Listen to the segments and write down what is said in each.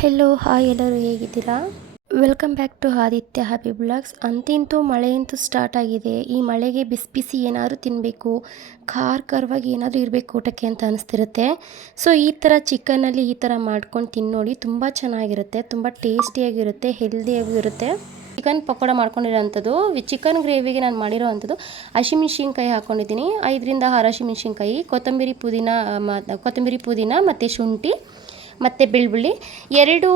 Hello hi, ಎಲ್ಲರೂ ಹೇಗಿದ್ದೀರಾ? Welcome back to Aditya happy blogs. ಅಂತಿಂತೂ ಮಳೆಯಂತೂ ಸ್ಟಾರ್ಟ್ ಆಗಿದೆ. ಈ ಮಳೆಗೆ ಬಿಸಿ ಬಿಸಿ ಏನಾದರೂ ತಿನ್ನಬೇಕು, ಖಾರವಾಗಿ ಏನಾದರೂ ಇರಬೇಕು ಊಟಕ್ಕೆ ಅಂತ ಅನಿಸ್ತಿರುತ್ತೆ. ಸೊ ಈ ಥರ ಚಿಕನಲ್ಲಿ ಈ ಥರ ಮಾಡ್ಕೊಂಡು ತಿನ್ನೋಡಿ, ತುಂಬ ಚೆನ್ನಾಗಿರುತ್ತೆ, ತುಂಬ ಟೇಸ್ಟಿಯಾಗಿರುತ್ತೆ, ಹೆಲ್ದಿಯಾಗೂ ಇರುತ್ತೆ. ಚಿಕನ್ ಪಕೋಡ ಮಾಡ್ಕೊಂಡಿರೋವಂಥದ್ದು, ಚಿಕನ್ ಗ್ರೇವಿಗೆ ನಾನು ಮಾಡಿರೋ ಅಂಥದ್ದು ಹಸಿಮೆಣ್ಸಿನ್ಕಾಯಿ ಹಾಕ್ಕೊಂಡಿದ್ದೀನಿ, 5ರಿಂದ 6 ಹಸಿಮೆಣ್ಸಿನ್ಕಾಯಿ, ಕೊತ್ತಂಬರಿ ಪುದೀನ ಮತ್ತು ಶುಂಠಿ ಮತ್ತು ಬೆಳ್ಳುಳ್ಳಿ, 2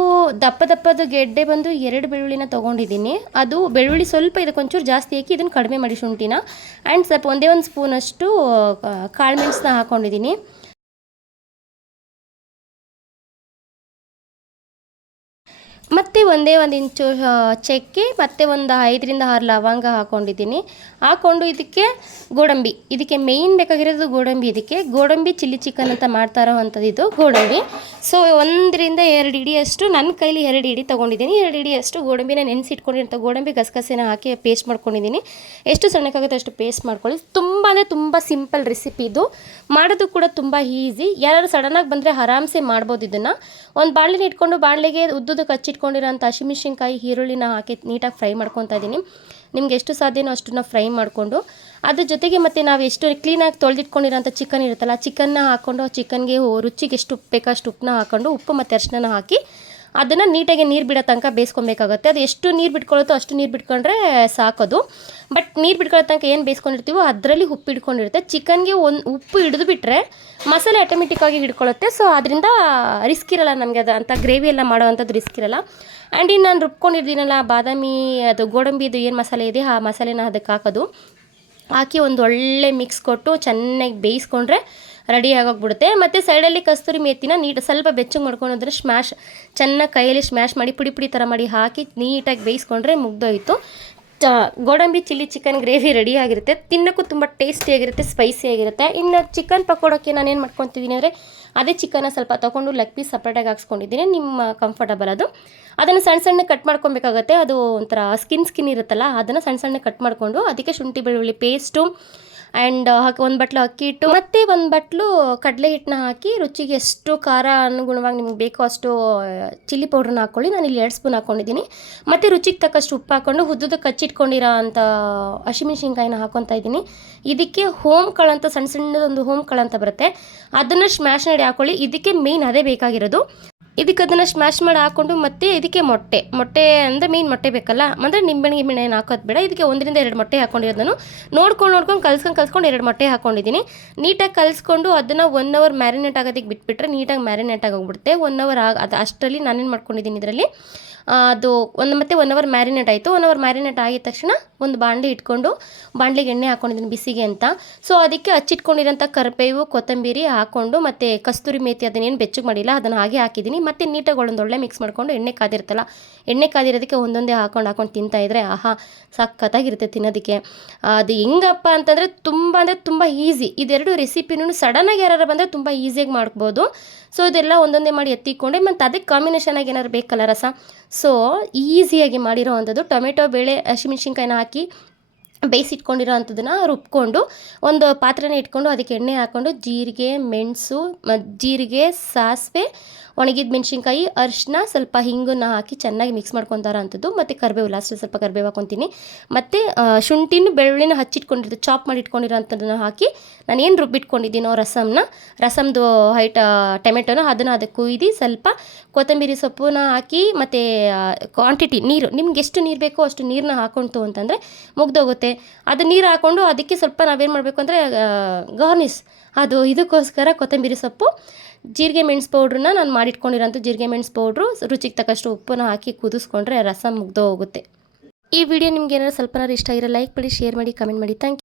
ದಪ್ಪದ ಗೆಡ್ಡೆ ಬಂದು 2 ಬೆಳ್ಳುಳ್ಳಿನ ತೊಗೊಂಡಿದ್ದೀನಿ. ಅದು ಬೆಳ್ಳುಳ್ಳಿ ಸ್ವಲ್ಪ ಇದಕ್ಕೊಂಚೂರು ಜಾಸ್ತಿ ಹಾಕಿ ಇದನ್ನು ಕಡಿಮೆ ಮಾಡಿ ಶುಂಠಿನ, ಆ್ಯಂಡ್ ಸ್ವಲ್ಪ ಒಂದೇ ಒಂದು ಸ್ಪೂನಷ್ಟು ಕಾಳು ಮೆಣಸನ್ನ ಹಾಕ್ಕೊಂಡಿದ್ದೀನಿ. ಮತ್ತು ಒಂದೇ ಒಂದು ಇಂಚು ಚಕ್ಕೆ ಮತ್ತು ಒಂದು 5ರಿಂದ 6 ಲವಂಗ ಹಾಕ್ಕೊಂಡಿದ್ದೀನಿ. ಹಾಕ್ಕೊಂಡು ಇದಕ್ಕೆ ಮೇಯ್ನ್ ಬೇಕಾಗಿರೋದು ಗೋಡಂಬಿ. ಗೋಡಂಬಿ ಚಿಲ್ಲಿ ಚಿಕನ್ ಅಂತ ಮಾಡ್ತಾ ಇರೋವಂಥದ್ದು ಇದು ಗೋಡಂಬಿ. ಸೊ 1ರಿಂದ 2 ಇಡಿಯಷ್ಟು, ನನ್ನ ಕೈಲಿ 2 ಇಡಿ ತೊಗೊಂಡಿದ್ದೀನಿ. 2 ಇಡಿಯಷ್ಟು ಗೋಡಂಬಿನ ನೆನೆಸಿಟ್ಕೊಂಡಿರೋಂಥ ಗೋಡಂಬಿ ಗಸಗಸೆನ ಹಾಕಿ ಪೇಸ್ಟ್ ಮಾಡ್ಕೊಂಡಿದ್ದೀನಿ. ಎಷ್ಟು ಸಣ್ಣಕ್ಕಾಗುತ್ತೆ ಅಷ್ಟು ಪೇಸ್ಟ್ ಮಾಡ್ಕೊಳ್ಳಿ. ತುಂಬ ಸಿಂಪಲ್ ರೆಸಿಪಿ ಇದು, ಮಾಡೋದು ಕೂಡ ತುಂಬ ಈಸಿ. ಯಾರು ಸಡನ್ನಾಗಿ ಬಂದರೆ ಆರಾಮ್ಸೆ ಮಾಡ್ಬೋದು. ಇದನ್ನು ಒಂದು ಬಾಣಲೆನ ಇಟ್ಕೊಂಡು, ಬಾಣಲೆಗೆ ಉದ್ದುದಕ್ಕೆ ಹಚ್ಚಿಟ್ಕೊಂಡಿರೋಂಥ ಹಸಿಮೆಣ್ಸಿನ್ಕಾಯಿ, ಈರುಳ್ಳಿನ ಹಾಕಿ ನೀಟಾಗಿ ಫ್ರೈ ಮಾಡ್ಕೊತಾ ಇದ್ದೀನಿ. ನಿಮ್ಗೆ ಎಷ್ಟು ಸಾಧ್ಯನೋ ಅಷ್ಟನ್ನು ಫ್ರೈ ಮಾಡಿಕೊಂಡು, ಅದ್ರ ಜೊತೆಗೆ ಮತ್ತು ನಾವು ಎಷ್ಟು ಕ್ಲೀನಾಗಿ ತೊಳೆದಿಟ್ಕೊಂಡಿರೋಂಥ ಚಿಕನ್ ಇರುತ್ತಲ್ಲ, ಚಿಕನ್ನ ಹಾಕ್ಕೊಂಡು ಚಿಕನ್ಗೆ ರುಚಿಗೆ ಎಷ್ಟು ಉಪ್ಪು ಬೇಕೋ ಅಷ್ಟು ಉಪ್ಪನ್ನ ಹಾಕ್ಕೊಂಡು, ಉಪ್ಪು ಮತ್ತು ಅರಿಶಿನ ಹಾಕಿ ಅದನ್ನು ನೀಟಾಗಿ ನೀರು ಬಿಡೋ ತನಕ ಬೇಯಿಸ್ಕೊಬೇಕಾಗುತ್ತೆ. ಅದು ಎಷ್ಟು ನೀರು ಬಿಟ್ಕೊಳ್ಳುತ್ತೋ ಅಷ್ಟು ನೀರು ಬಿಟ್ಕೊಂಡ್ರೆ ಸಾಕೋದು. ಬಟ್ ನೀರು ಬಿಟ್ಕೊಳ್ಳೋ ತನಕ ಏನು ಬೇಯಿಸ್ಕೊಂಡಿರ್ತೀವೋ ಅದರಲ್ಲಿ ಉಪ್ಪು ಹಿಡ್ಕೊಂಡಿರುತ್ತೆ. ಚಿಕನ್ಗೆ ಉಪ್ಪು ಹಿಡಿದು ಬಿಟ್ಟರೆ ಮಸಾಲೆ ಆಟೋಮೆಟಿಕ್ಕಾಗಿ ಹಿಡ್ಕೊಳ್ಳುತ್ತೆ. ಸೊ ಅದರಿಂದ ರಿಸ್ಕ್ ಇರೋಲ್ಲ ನಮಗೆ, ಅದು ಅಂತ ಗ್ರೇವಿ ಎಲ್ಲ ಮಾಡೋವಂಥದ್ದು ರಿಸ್ಕ್ ಇರೋಲ್ಲ. ಆ್ಯಂಡ್ ಇನ್ನು ನಾನು ರುಬ್ಕೊಂಡಿದ್ದೀನಲ್ಲ ಬಾದಾಮಿ, ಅದು ಗೋಡಂಬಿದು ಏನು ಮಸಾಲೆ ಇದೆ ಆ ಮಸಾಲೆನ ಅದಕ್ಕೆ ಹಾಕಿ ಒಂದು ಒಳ್ಳೆ ಮಿಕ್ಸ್ ಕೊಟ್ಟು ಚೆನ್ನಾಗಿ ಬೇಯಿಸ್ಕೊಂಡ್ರೆ ರೆಡಿ ಆಗೋಗ್ಬಿಡುತ್ತೆ. ಮತ್ತು ಸೈಡಲ್ಲಿ ಕಸ್ತೂರಿ ಮೇಥಿನ ಸ್ವಲ್ಪ ಬೆಚ್ಚಗೆ ಮಾಡ್ಕೊಂಡ್ರೆ ಚೆನ್ನಾಗಿ ಕೈಯಲ್ಲಿ ಸ್ಮ್ಯಾಶ್ ಮಾಡಿ ಪುಡಿ ಥರ ಮಾಡಿ ಹಾಕಿ ನೀಟಾಗಿ ಬೇಯಿಸ್ಕೊಂಡ್ರೆ ಮುಗ್ದೋಯ್ತು. ಗೋಡಂಬಿ ಚಿಲ್ಲಿ ಚಿಕನ್ ಗ್ರೇವಿ ರೆಡಿ ಆಗಿರುತ್ತೆ. ತಿನ್ನೋಕ್ಕೂ ತುಂಬ ಟೇಸ್ಟಿಯಾಗಿರುತ್ತೆ, ಸ್ಪೈಸಿಯಾಗಿರುತ್ತೆ. ಇನ್ನು ಚಿಕನ್ ಪಕೋಡಕ್ಕೆ ನಾನೇನು ಮಾಡ್ಕೊತಿದ್ದೀನಿ ಅಂದರೆ, ಅದೇ ಚಿಕನ್ನ ಸ್ವಲ್ಪ ತೊಗೊಂಡು ಲೆಗ್ ಪೀಸ್ ಸಪ್ರೇಟಾಗಿ ಹಾಕ್ಸ್ಕೊಂಡಿದ್ದೀನಿ. ನಿಮ್ಮ ಕಂಫರ್ಟಬಲ್ ಅದನ್ನು ಸಣ್ಣ ಕಟ್ ಮಾಡ್ಕೊಬೇಕಾಗತ್ತೆ. ಅದು ಒಂಥರ ಸ್ಕಿನ್ ಇರುತ್ತಲ್ಲ, ಅದನ್ನು ಸಣ್ಣ ಕಟ್ ಮಾಡಿಕೊಂಡು ಅದಕ್ಕೆ ಶುಂಠಿ ಬೆಳ್ಳುಳ್ಳಿ ಪೇಸ್ಟು ಆ್ಯಂಡ್ ಒಂದು ಬಟ್ಲು ಅಕ್ಕಿ ಹಿಟ್ಟು ಮತ್ತು ಒಂದು ಬಟ್ಲು ಕಡಲೆ ಹಿಟ್ಟನ್ನ ಹಾಕಿ ರುಚಿಗೆ ಎಷ್ಟು ಖಾರ ಅನುಗುಣವಾಗಿ ನಿಮ್ಗೆ ಬೇಕೋ ಅಷ್ಟು ಚಿಲ್ಲಿ ಪೌಡ್ರನ್ನ ಹಾಕ್ಕೊಳ್ಳಿ. ನಾನು ಇಲ್ಲಿ 2 ಸ್ಪೂನ್ ಹಾಕ್ಕೊಂಡಿದ್ದೀನಿ. ಮತ್ತು ರುಚಿಗೆ ತಕ್ಕಷ್ಟು ಉಪ್ಪು ಹಾಕ್ಕೊಂಡು ಉದ್ದುದಕ್ಕೆ ಕಚ್ಚಿಟ್ಕೊಂಡಿರೋ ಅಂಥ ಹಸಿಮೆಣ್ಸಿನ್ಕಾಯಿನ ಹಾಕ್ಕೊತಾ ಇದ್ದೀನಿ. ಇದಕ್ಕೆ ಹೋಮ್ ಅಂತ ಸಣ್ಣದೊಂದು ಹೋಮ್ ಅಂತ ಬರುತ್ತೆ, ಅದನ್ನು ಸ್ಮ್ಯಾಶ್ ಮಾಡಿ ಹಾಕ್ಕೊಳ್ಳಿ. ಇದಕ್ಕೆ ಮೇಯ್ನ್ ಅದೇ ಬೇಕಾಗಿರೋದು. ಇದಕ್ಕೆ ಅದನ್ನು ಸ್ಮ್ಯಾಶ್ ಮಾಡಿ ಹಾಕ್ಕೊಂಡು, ಮತ್ತು ಇದಕ್ಕೆ ಮೊಟ್ಟೆ ಅಂದರೆ ಮೇಯ್ನ್ ಮೊಟ್ಟೆ ಬೇಕಲ್ಲ, ಅಂದರೆ ನಿಂಬೆಹಣ್ಣು ಏನು ಹಾಕೋದು ಬೇಡ. ಇದಕ್ಕೆ 1ರಿಂದ 2 ಮೊಟ್ಟೆ ಹಾಕ್ಕೊಂಡಿರೋದು ನಾನು. ನೋಡ್ಕೊಂಡು ಕಲ್ಸ್ಕೊಂಡು 2 ಮೊಟ್ಟೆ ಹಾಕ್ಕೊಂಡಿದ್ದೀನಿ. ನೀಟಾಗಿ ಕಲಿಸ್ಕೊಂಡು ಅದನ್ನು 1 ಅವರ್ ಮ್ಯಾರಿನೇಟ್ ಆಗೋದಕ್ಕೆ ಬಿಟ್ಬಿಟ್ರೆ ನೀಟಾಗಿ ಮ್ಯಾರಿನೇಟ್ ಆಗೋಗ್ಬಿಡುತ್ತೆ. 1 ಅವರ್ ಅದು ಅಷ್ಟರಲ್ಲಿ ನಾನೇನು ಮಾಡ್ಕೊಂಡಿದ್ದೀನಿ ಇದರಲ್ಲಿ, ಅದು 1 ಅವರ್ ಮ್ಯಾರಿನೇಟ್ ಆಯಿತು. 1 ಅವರ್ ಮ್ಯಾರಿನೇಟ್ ಆಗಿದ ತಕ್ಷಣ ಒಂದು ಬಾಣಲೆ ಇಟ್ಕೊಂಡು, ಬಾಣಲೆಗೆ ಎಣ್ಣೆ ಹಾಕ್ಕೊಂಡಿದ್ದೀನಿ ಬಿಸಿಗೆ ಅಂತ. ಸೊ ಅದಕ್ಕೆ ಹಚ್ಚಿಟ್ಕೊಂಡಿರೋಂಥ ಕರಿಬೇವು, ಕೊತ್ತಂಬರಿ ಹಾಕ್ಕೊಂಡು, ಮತ್ತು ಕಸ್ತೂರಿ ಮೇಥಿ ಅದನ್ನೇನು ಬೆಚ್ಚಗೆ ಮಾಡಿಲ್ಲ ಅದನ್ನು ಹಾಗೆ ಹಾಕಿದ್ದೀನಿ. ಮತ್ತು ನೀಟಾಗಿ ಒಳ್ಳೆ ಮಿಕ್ಸ್ ಮಾಡಿಕೊಂಡು, ಎಣ್ಣೆ ಕಾದಿರೋದಕ್ಕೆ ಒಂದೊಂದೇ ಹಾಕೊಂಡು ತಿಂತಾಯಿದ್ರೆ ಸಖತ್ತಾಗಿರುತ್ತೆ ತಿನ್ನೋದಕ್ಕೆ. ಅದು ಹೆಂಗಪ್ಪ ಅಂತಂದರೆ ತುಂಬ ಈಸಿ. ಇದೆರಡು ರೆಸಿಪಿನೂ ಸಡನ್ನಾಗಿ ಯಾರು ಬಂದರೆ ತುಂಬ ಈಸಿಯಾಗಿ ಮಾಡ್ಬೋದು. ಸೊ ಇದೆಲ್ಲ ಒಂದೊಂದೇ ಮಾಡಿ ಎತ್ತಿಕೊಂಡೆ. ಮತ್ತು ಅದಕ್ಕೆ ಕಾಂಬಿನೇಷನಾಗಿ ಏನಾದ್ರು ಬೇಕಲ್ಲ ರಸ, ಸೊ ಈಸಿಯಾಗಿ ಮಾಡಿರೋ ಅಂಥದ್ದು ಟೊಮೆಟೊ, ಬೇಳೆ, ಹಸಿಮೆಣ್ಸಿನ್ಕಾಯಿನ ಹಾಕಿ ಬೇಯಿಸಿಟ್ಕೊಂಡಿರೋ ಅಂಥದ್ದನ್ನು ರುಬ್ಕೊಂಡು ಒಂದು ಪಾತ್ರೆನ ಇಟ್ಕೊಂಡು ಅದಕ್ಕೆ ಎಣ್ಣೆ ಹಾಕ್ಕೊಂಡು ಜೀರಿಗೆ, ಸಾಸಿವೆ, ಒಣಗಿದ ಮೆಣಸಿನ್ಕಾಯಿ, ಅರಿಶಿನ, ಸ್ವಲ್ಪ ಹಿಂಗನ್ನು ಹಾಕಿ ಚೆನ್ನಾಗಿ ಮಿಕ್ಸ್ ಮಾಡ್ಕೊತಾರ ಅಂಥದ್ದು. ಮತ್ತು ಕರಿಬೇವು, ಲಾಸ್ಟಲ್ಲಿ ಸ್ವಲ್ಪ ಕರಿಬೇವು ಹಾಕ್ಕೊತೀನಿ. ಮತ್ತು ಶುಂಠಿನ ಬೆಳ್ಳುಳ್ಳಿನ ಚಾಪ್ ಮಾಡಿ ಇಟ್ಕೊಂಡಿರೋ ಅಂಥದ್ದನ್ನು ಹಾಕಿ ನಾನೇನು ರುಬ್ಬಿಟ್ಕೊಂಡಿದ್ದೀನೋ ರಸಮ್ದು ಟೊಮೆಟೊನ ಅದನ್ನು ಅದಕ್ಕೆ ಕುಯ್ದು ಸ್ವಲ್ಪ ಕೊತ್ತಂಬರಿ ಸೊಪ್ಪನ್ನ ಹಾಕಿ, ಮತ್ತು ಕ್ವಾಂಟಿಟಿ ನೀರು ನಿಮ್ಗೆ ಎಷ್ಟು ನೀರು ಬೇಕೋ ಅಷ್ಟು ನೀರನ್ನ ಹಾಕ್ಕೊಂತು ಅಂತಂದರೆ ಮುಗ್ದೋಗುತ್ತೆ. ಅದು ನೀರು ಹಾಕ್ಕೊಂಡು ಅದಕ್ಕೆ ಸ್ವಲ್ಪ ನಾವೇನು ಮಾಡಬೇಕು ಅಂದರೆ ಗಾರ್ನಿಷ್ ಇದಕ್ಕೋಸ್ಕರ ಕೊತ್ತಂಬರಿ ಸೊಪ್ಪು, ಜೀರಿಗೆ ಮೆಣಸು ಪೌಡ್ರನ್ನ ನಾನು ಮಾಡಿಟ್ಕೊಂಡಿರೋಂಥ ಜೀರಿಗೆ ಮೆಣಸು ಪೌಡ್ರು, ರುಚಿಗೆ ತಕ್ಕಷ್ಟು ಉಪ್ಪನ್ನ ಹಾಕಿ ಕುದಿಸ್ಕೊಂಡ್ರೆ ರಸ ಮುಗ್ದೋಗುತ್ತೆ. ಈ ವಿಡಿಯೋ ನಿಮ್ಗೆ ಏನಾದ್ರು ಸ್ವಲ್ಪನಾರು ಇಷ್ಟ ಆಗಿರೋ ಲೈಕ್ ಮಾಡಿ, ಶೇರ್ ಮಾಡಿ, ಕಮೆಂಟ್ ಮಾಡಿ. Thank you.